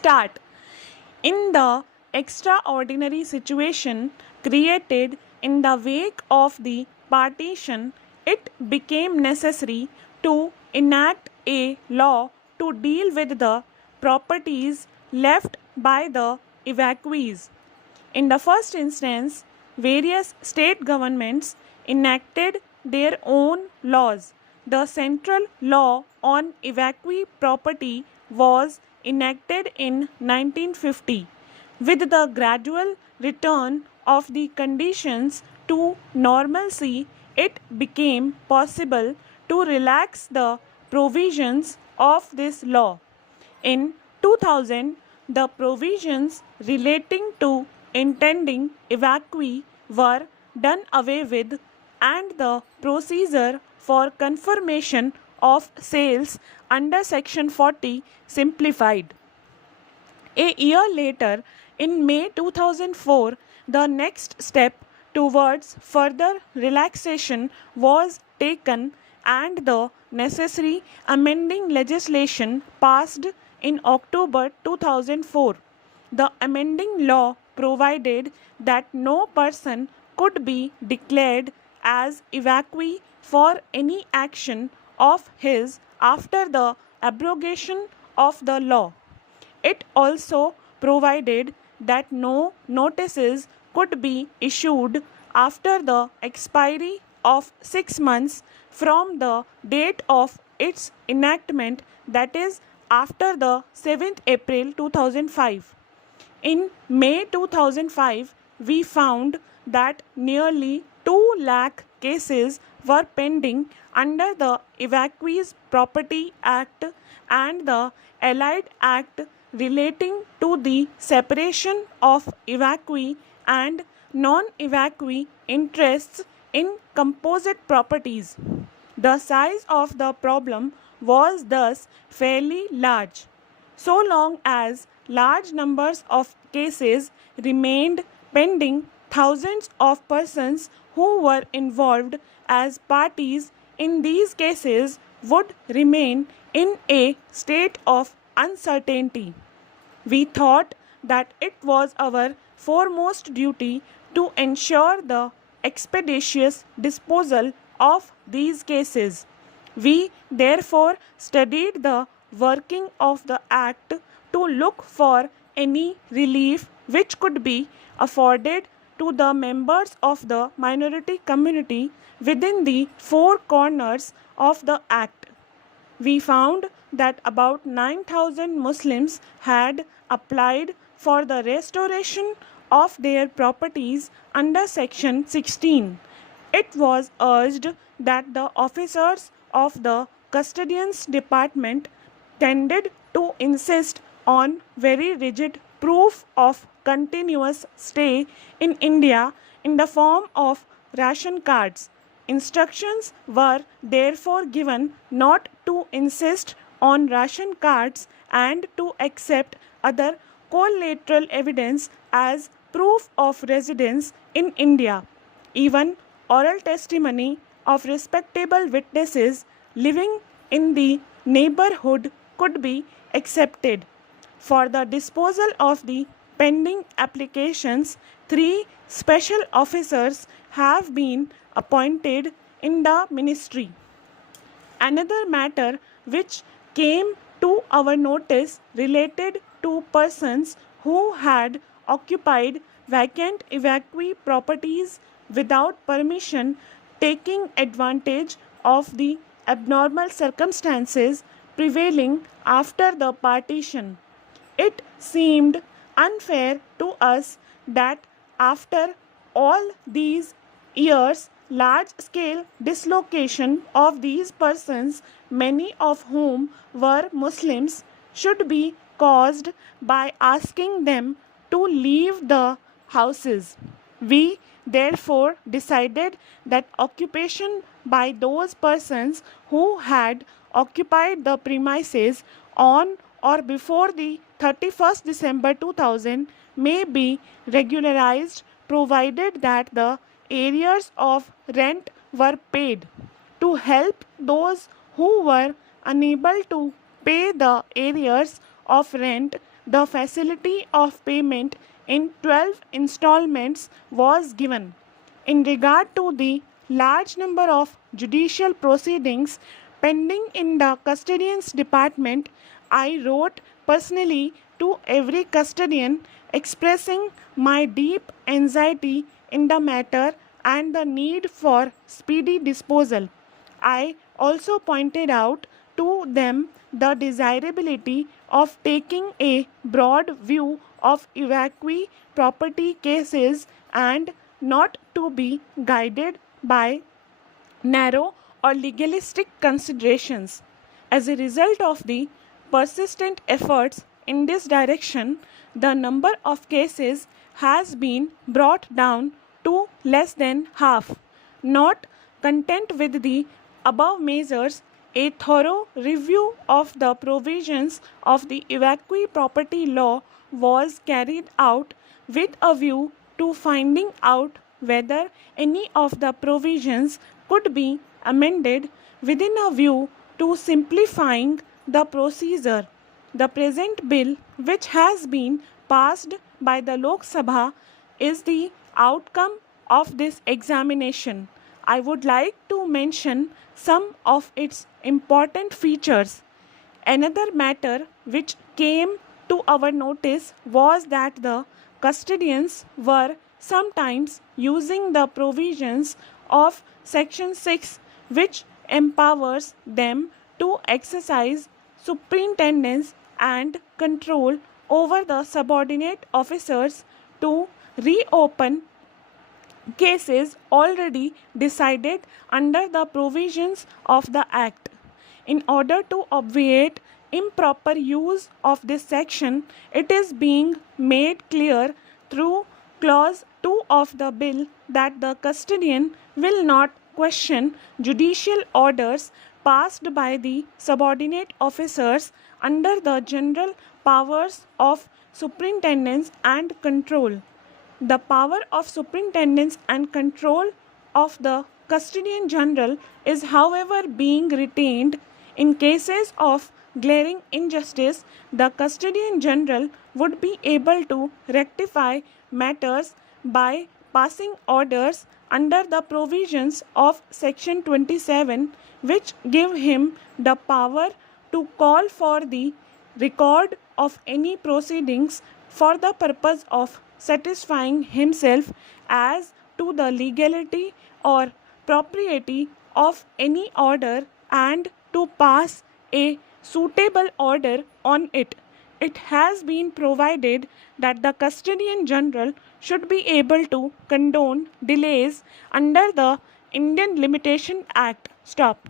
start. In the extraordinary situation created in the wake of the partition, it became necessary to enact a law to deal with the properties left by the evacuees. In the first instance, various state governments enacted their own laws. The central law on evacuee property was enacted in 1950. With the gradual return of the conditions to normalcy, it became possible to relax the provisions of this law. In 2000, the provisions relating to intending evacuee were done away with and the procedure for confirmation of sales under Section 40 simplified. A year later, in May 2004, the next step towards further relaxation was taken and the necessary amending legislation passed in October 2004. The amending law provided that no person could be declared as evacuee for any action of his after the abrogation of the law. It also provided that no notices could be issued after the expiry of 6 months from the date of its enactment, that is, after the 7th April 2005. In May 2005, we found that nearly 2 lakh cases were pending under the Evacuees Property Act and the Allied Act relating to the separation of evacuee and non-evacuee interests in composite properties. The size of the problem was thus fairly large. So long as large numbers of cases remained pending, thousands of persons who were involved as parties in these cases would remain in a state of uncertainty. We thought that it was our foremost duty to ensure the expeditious disposal of these cases. We therefore studied the working of the Act to look for any relief which could be afforded to the members of the minority community within the four corners of the Act. We found that about 9,000 Muslims had applied for the restoration of their properties under Section 16. It was urged that the officers of the Custodians Department tended to insist on very rigid proof of continuous stay in India in the form of ration cards. Instructions were therefore given not to insist on ration cards and to accept other collateral evidence as proof of residence in India. Even oral testimony of respectable witnesses living in the neighborhood could be accepted. For the disposal of the pending applications, 3 special officers have been appointed in the ministry. Another matter which came to our notice related to persons who had occupied vacant evacuee properties without permission, taking advantage of the abnormal circumstances prevailing after the partition. It seemed unfair to us that after all these years, large-scale dislocation of these persons, many of whom were Muslims, should be caused by asking them to leave the houses. We therefore decided that occupation by those persons who had occupied the premises on or before the 31st December 2000 may be regularized provided that the arrears of rent were paid. To help those who were unable to pay the arrears of rent, the facility of payment in 12 installments was given. In regard to the large number of judicial proceedings pending in the custodian's department, I wrote personally to every custodian expressing my deep anxiety in the matter and the need for speedy disposal. I also pointed out to them the desirability of taking a broad view of evacuee property cases and not to be guided by narrow or legalistic considerations. As a result of the persistent efforts in this direction, the number of cases has been brought down to less than half. Not content with the above measures, a thorough review of the provisions of the evacuee property law was carried out with a view to finding out whether any of the provisions could be amended within a view to simplifying the procedure. The present bill, which has been passed by the Lok Sabha, is the outcome of this examination. I would like to mention some of its important features. Another matter which came to our notice was that the custodians were sometimes using the provisions of Section 6, which empowers them to exercise superintendence and control over the subordinate officers to reopen cases already decided under the provisions of the Act. In order to obviate improper use of this section, it is being made clear through Clause 2 of the bill that the custodian will not question judicial orders passed by the subordinate officers under the general powers of superintendence and control. The power of superintendence and control of the custodian general is, however, being retained. In cases of glaring injustice, the custodian general would be able to rectify matters by passing orders under the provisions of Section 27, which give him the power to call for the record of any proceedings for the purpose of satisfying himself as to the legality or propriety of any order and to pass a suitable order on it. It has been provided that the custodian general should be able to condone delays under the Indian Limitation Act. Stop.